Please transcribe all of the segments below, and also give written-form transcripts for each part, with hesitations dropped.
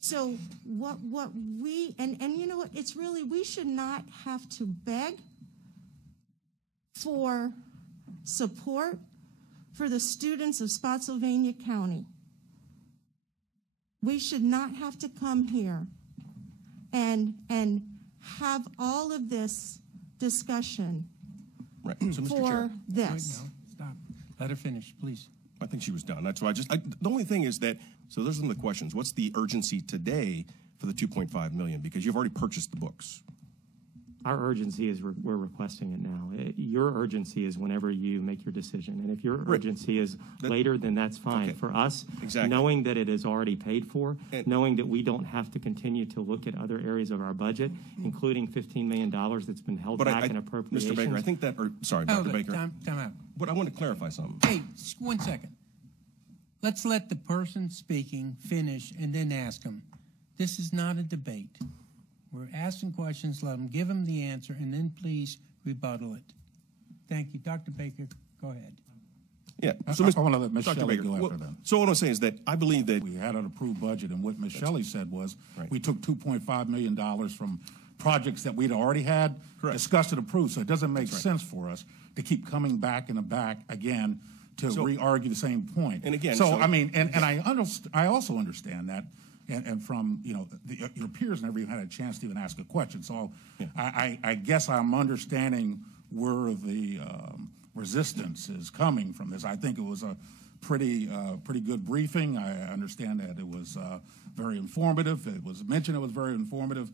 So what we, and you know what, it's really, we should not have to beg for support for the students of Spotsylvania County. We should not have to come here and have all of this discussion right. So, Mr. for Chair, this. Wait, no, stop. Let her finish, please. I think she was done. That's why the only thing is that, so those are the questions. What's the urgency today for the $2.5 million? Because you've already purchased the books. Our urgency is we're requesting it now. Your urgency is whenever you make your decision. And if your urgency is later, then that's fine. Okay. For us, Exactly. knowing that it is already paid for, knowing that we don't have to continue to look at other areas of our budget, including $15 million that's been held back in appropriations. Mr. Baker, I think that, or sorry, Dr. Baker. Time out. But I want to clarify something. Hey, 1 second. Let's let the person speaking finish and then ask them. This is not a debate. We're asking questions, let them give them the answer, and then please rebuttal it. Thank you. Dr. Baker, go ahead. Yeah. So I want to let Ms. Shelley go after that. So what I'm saying is that I believe that we had an approved budget, and what Ms. Shelley said was we took $2.5 million from projects that we'd already had discussed and approved, so it doesn't make sense for us to keep coming back and back again to re-argue the same point. And again, I mean, and I also understand that. And from, you know, your peers never even had a chance to even ask a question. So I guess I'm understanding where the resistance is coming from this. I think it was a pretty good briefing. I understand that it was very informative. It was mentioned it was very informative.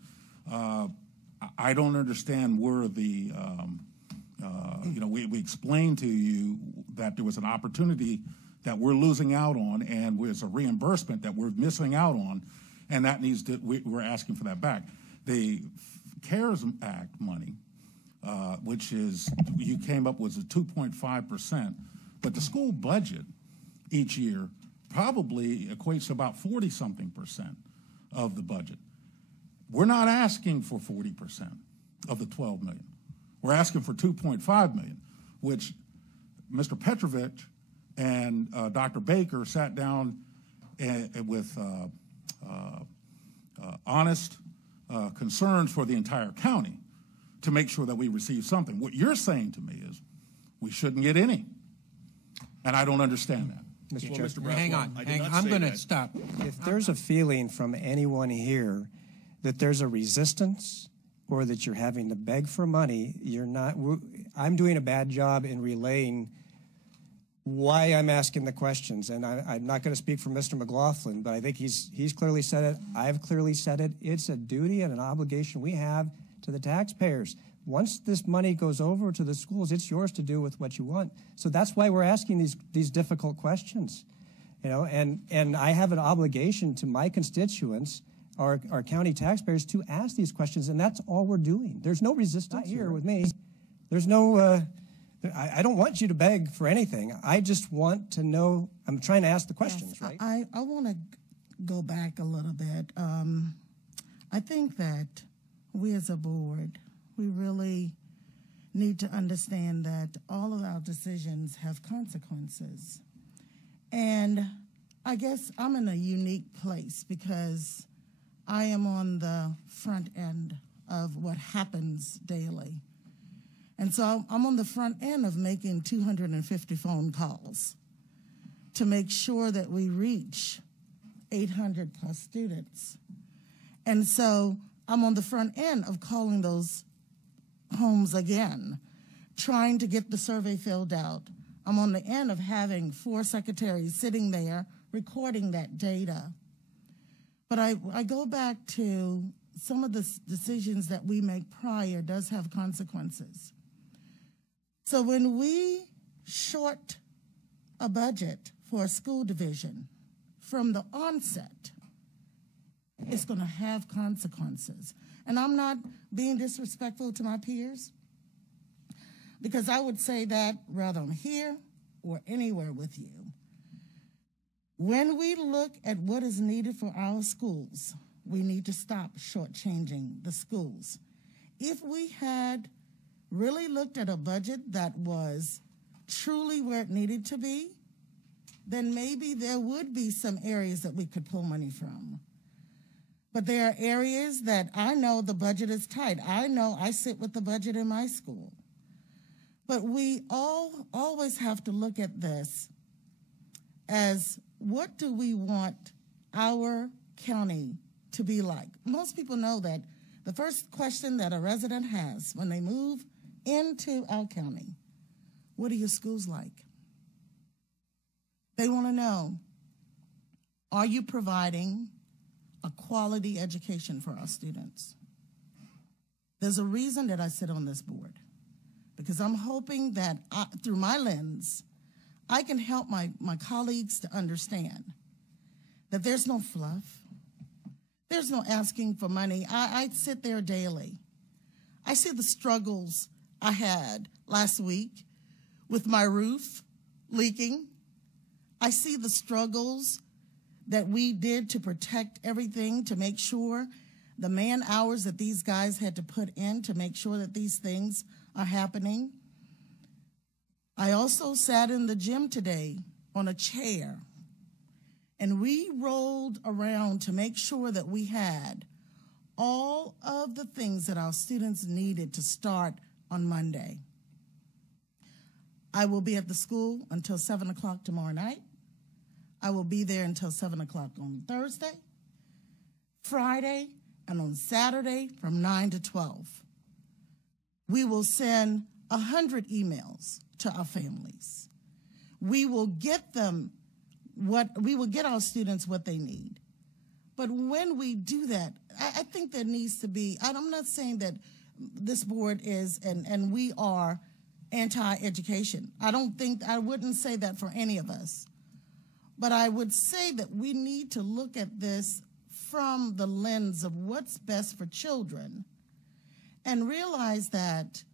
I don't understand where the, you know, we explained to you that there was an opportunity that we're losing out on, and there's a reimbursement that we're missing out on, and that needs to, we're asking for that back. The CARES Act money, which is, you came up with a 2.5%, but the school budget each year probably equates to about 40-something% of the budget. We're not asking for 40% of the $12 million. We're asking for $2.5 million, which Mr. Petrovich and Dr. Baker sat down with honest concerns for the entire county to make sure that we receive something. What you're saying to me is we shouldn't get any, and I don't understand that. Mr. Chair, Mr. Hang on. I'm going to stop. if there's a feeling from anyone here that there's a resistance or that you're having to beg for money, you're not. I'm doing a bad job in relaying why I'm asking the questions, and I'm not going to speak for Mr. McLaughlin, but I think he's clearly said it. I've clearly said it. It's a duty and an obligation we have to the taxpayers. Once this money goes over to the schools, it's yours to do with what you want. So that's why we're asking these difficult questions, you know. And I have an obligation to my constituents, our county taxpayers, to ask these questions, and that's all we're doing. There's no resistance here with me. There's no. I don't want you to beg for anything. I just want to know. I'm trying to ask the questions, right? I want to go back a little bit. I think that we as a board, we really need to understand that all of our decisions have consequences. And I guess I'm in a unique place because I am on the front end of what happens daily. And so I'm on the front end of making 250 phone calls to make sure that we reach 800 plus students. And so I'm on the front end of calling those homes again, trying to get the survey filled out. I'm on the end of having 4 secretaries sitting there recording that data. But I go back to some of the decisions that we make prior does have consequences. So when we short a budget for a school division from the onset, it's going to have consequences. And I'm not being disrespectful to my peers, because I would say that whether I'm here or anywhere with you. When we look at what is needed for our schools, we need to stop shortchanging the schools. If we had really looked at a budget that was truly where it needed to be, then maybe there would be some areas that we could pull money from. But there are areas that I know the budget is tight. I know I sit with the budget in my school. But we always have to look at this as, what do we want our county to be like? Most people know that the first question that a resident has when they move into our county, what are your schools like? They want to know, are you providing a quality education for our students? There's a reason that I sit on this board, because I'm hoping that through my lens, I can help my colleagues to understand that there's no fluff. There's no asking for money. I sit there daily. I see the struggles I had last week with my roof leaking. I see the struggles that we did to protect everything, to make sure the man hours that these guys had to put in to make sure that these things are happening. I also sat in the gym today on a chair, and we rolled around to make sure that we had all of the things that our students needed to start on Monday. I will be at the school until 7 o'clock tomorrow night. I will be there until 7 o'clock on Thursday, Friday, and on Saturday from 9 to 12. We will send 100 emails to our families. We will get our students what they need. But when we do that, I think there needs to be, I'm not saying that this board is and we are anti-education. I wouldn't say that for any of us. But I would say that we need to look at this from the lens of what's best for children and realize that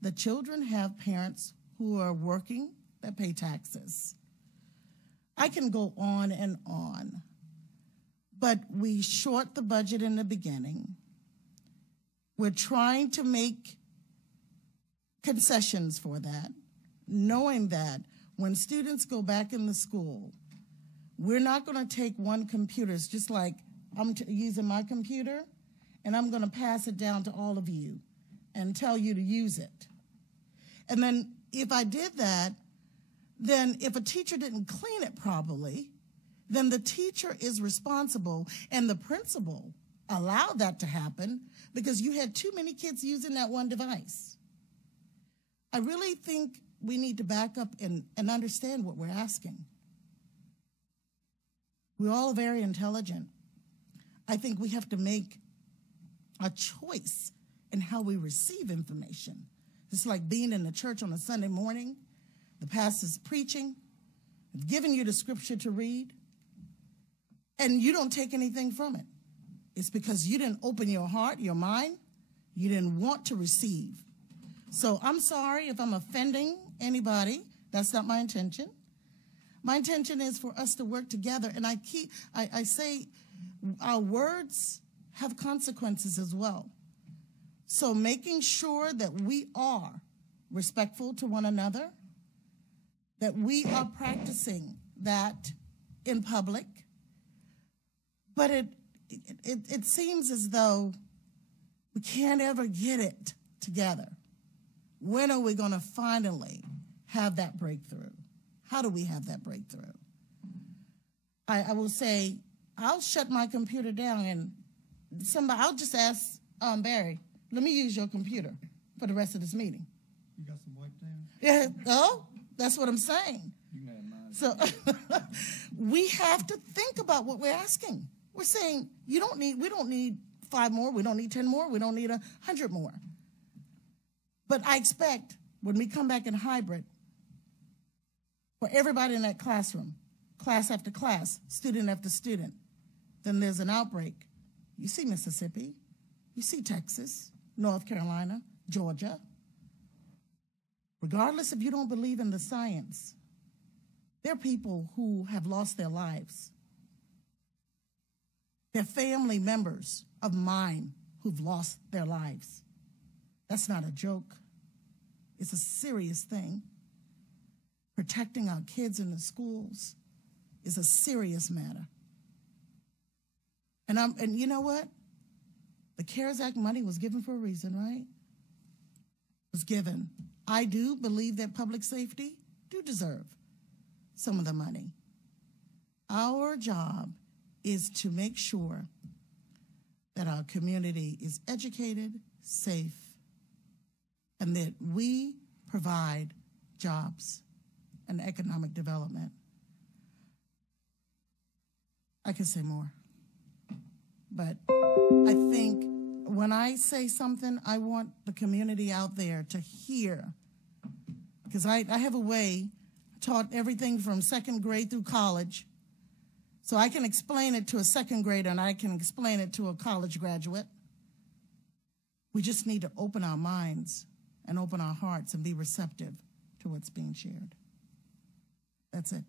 the children have parents who are working that pay taxes. I can go on and on, but we short the budget in the beginning. We're trying to make concessions for that, knowing that when students go back in the school, we're not going to take one computer. It's just like I'm using my computer, and I'm going to pass it down to all of you and tell you to use it. And then if I did that, then if a teacher didn't clean it properly, then the teacher is responsible, and the principal allowed that to happen because you had too many kids using that one device. I really think we need to back up and understand what we're asking. We're all very intelligent. I think we have to make a choice in how we receive information. It's like being in the church on a Sunday morning, the pastor's preaching, giving you the scripture to read, and you don't take anything from it. It's because you didn't open your heart, your mind, you didn't want to receive. So I'm sorry if I'm offending anybody. That's not my intention. My intention is for us to work together, and I say our words have consequences as well. So making sure that we are respectful to one another, that we are practicing that in public, but it seems as though we can't ever get it together. When are we going to finally have that breakthrough? How do we have that breakthrough? I will say, I'll shut my computer down and I'll just ask Barry, let me use your computer for the rest of this meeting. You got some white down? Yeah, oh, that's what I'm saying. You can have mine. So we have to think about what we're asking. We're saying we don't need 5 more, we don't need 10 more, we don't need 100 more. But I expect when we come back in hybrid, for everybody in that classroom, class after class, student after student, then there's an outbreak. You see Mississippi, you see Texas, North Carolina, Georgia. Regardless if you don't believe in the science, there are people who have lost their lives. They're family members of mine who've lost their lives. That's not a joke. It's a serious thing. Protecting our kids in the schools is a serious matter. And you know what? The CARES Act money was given for a reason, right? It was given. I do believe that public safety do deserve some of the money. Our job is to make sure that our community is educated, safe, and that we provide jobs and economic development. I could say more, but I think when I say something, I want the community out there to hear, because I have a way, taught everything from second grade through college, so I can explain it to a second grader and I can explain it to a college graduate. We just need to open our minds and open our hearts and be receptive to what's being shared. That's it.